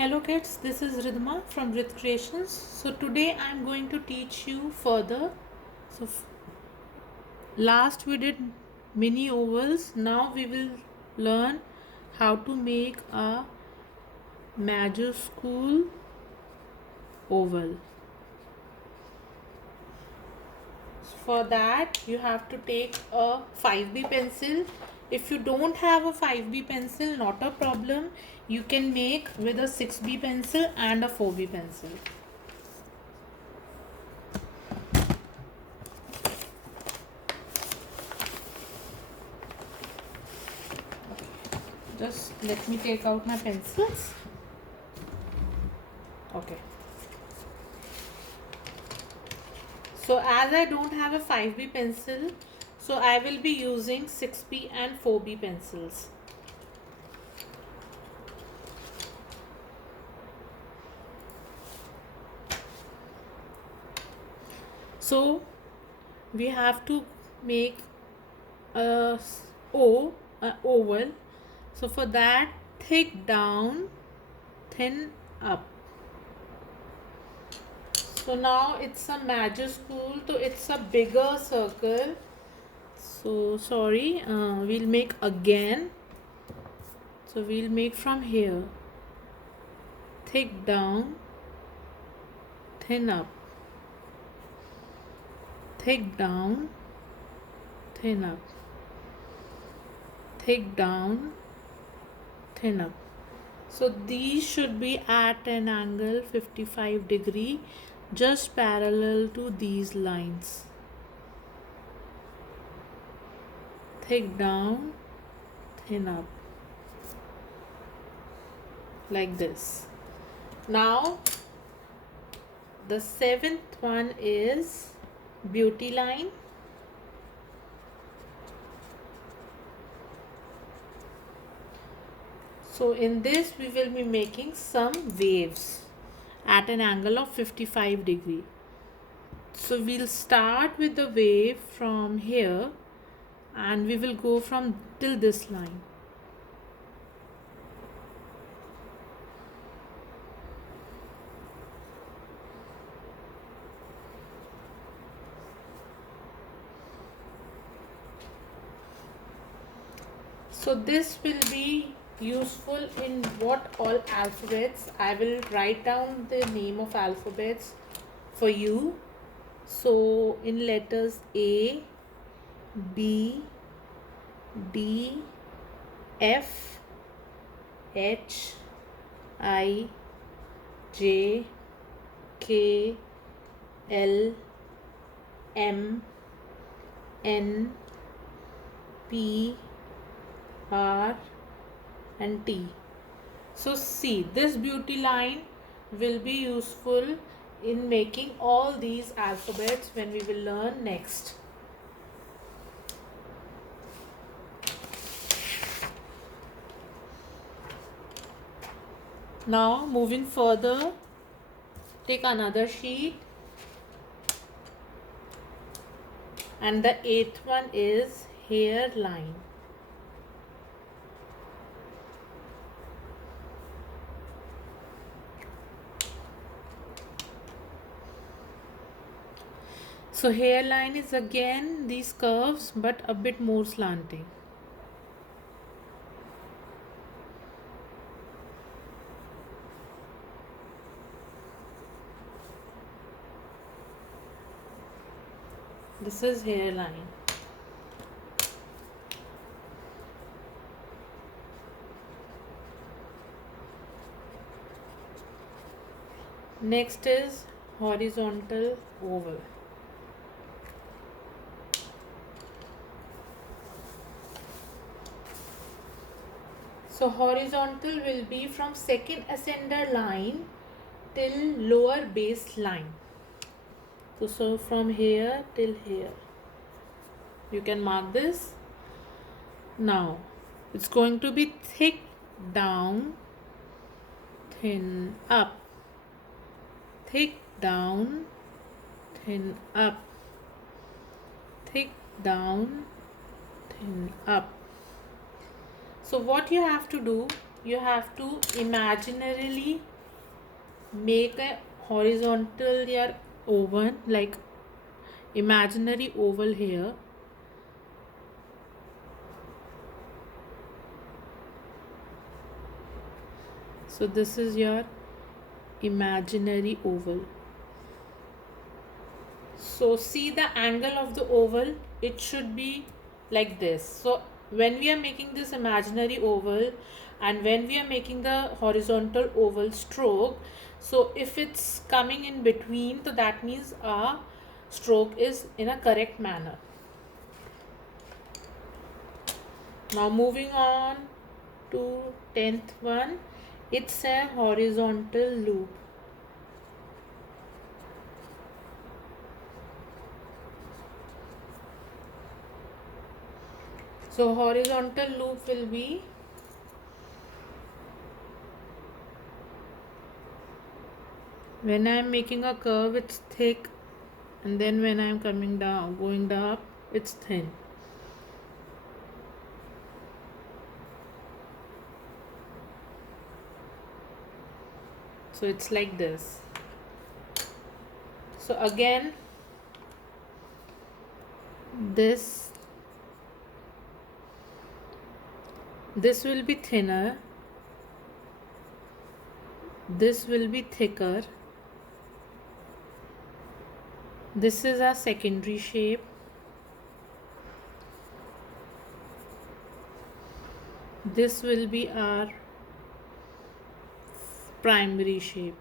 Hello kids, this is Ridhma from Ridh Creations. So today I am going to teach you further. So last we did mini ovals. Now we will learn how to make a majuscule oval. For that you have to take a 5B pencil. If you don't have a 5B pencil, not a problem. You can make with a 6B pencil and a 4B pencil. Just let me take out my pencils. Okay. So as I don't have a 5B pencil, so I will be using 6B and 4B pencils. So we have to make a oval. So for that, thick down, thin up. So now it's a majuscule, so it's a bigger circle. So sorry, we'll make again. So we'll make from here, thick down, thin up, thick down, thin up, thick down, thin up. So these should be at an angle 55-degree, just parallel to these lines. Thick down, thin up, like this. Now the 7th one is beauty line. So in this we will be making some waves at an angle of 55-degree. So we'll start with the wave from here and we will go from till this line. So this will be useful in what all alphabets. I will write down the name of alphabets for you. So in letters A, B, D, F, H, I, J, K, L, M, N, P, R and T. So see, this beauty line will be useful in making all these alphabets when we will learn next. Now moving further, take another sheet and the 8th one is hairline. So hairline is again these curves but a bit more slanting. This is hairline. Next is horizontal oval. So horizontal will be from second ascender line till lower base line. So from here till here. You can mark this. Now it's going to be thick down, thin up, thick down, thin up, thick down, thin up. So what you have to do, you have to imaginarily make a horizontal or oval, like imaginary oval here. So this is your imaginary oval. So see the angle of the oval, it should be like this. So when we are making this imaginary oval and when we are making the horizontal oval stroke, so if it's coming in between, so that means our stroke is in a correct manner. Now moving on to 10th one, it's a horizontal loop. So horizontal loop will be when I am making a curve, it's thick, and then when I am coming down, going down, it's thin. So it's like this. So again, this will be thinner, this will be thicker. This is our secondary shape. This will be our primary shape.